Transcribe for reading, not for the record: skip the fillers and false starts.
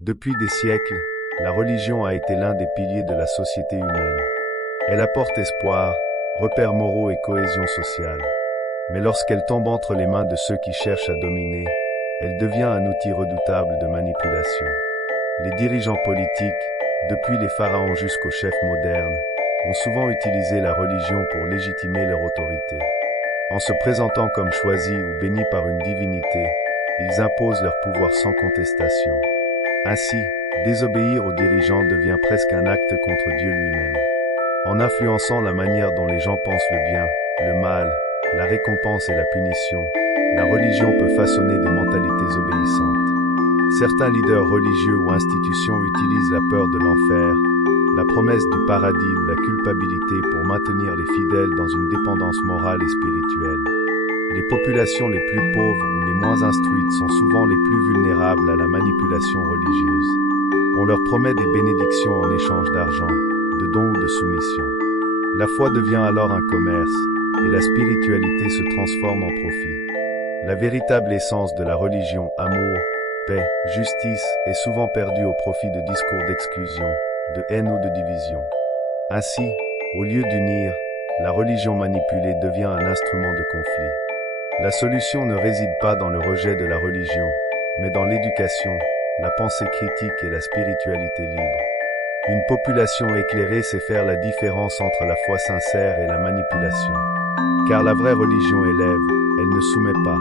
Depuis des siècles, la religion a été l'un des piliers de la société humaine. Elle apporte espoir, repères moraux et cohésion sociale. Mais lorsqu'elle tombe entre les mains de ceux qui cherchent à dominer, elle devient un outil redoutable de manipulation. Les dirigeants politiques, depuis les pharaons jusqu'aux chefs modernes, ont souvent utilisé la religion pour légitimer leur autorité. En se présentant comme choisis ou bénis par une divinité, ils imposent leur pouvoir sans contestation. Ainsi, désobéir aux dirigeants devient presque un acte contre Dieu lui-même. En influençant la manière dont les gens pensent le bien, le mal, la récompense et la punition, la religion peut façonner des mentalités obéissantes. Certains leaders religieux ou institutions utilisent la peur de l'enfer, la promesse du paradis ou la culpabilité pour maintenir les fidèles dans une dépendance morale et spirituelle. Les populations les plus pauvres ou les moins instruites sont souvent les plus vulnérables à la manipulation religieuse. On leur promet des bénédictions en échange d'argent, de dons ou de soumission. La foi devient alors un commerce, et la spiritualité se transforme en profit. La véritable essence de la religion, amour, paix, justice, est souvent perdue au profit de discours d'exclusion, de haine ou de division. Ainsi, au lieu d'unir, la religion manipulée devient un instrument de conflit. La solution ne réside pas dans le rejet de la religion, mais dans l'éducation, la pensée critique et la spiritualité libre. Une population éclairée sait faire la différence entre la foi sincère et la manipulation. Car la vraie religion élève, elle ne soumet pas.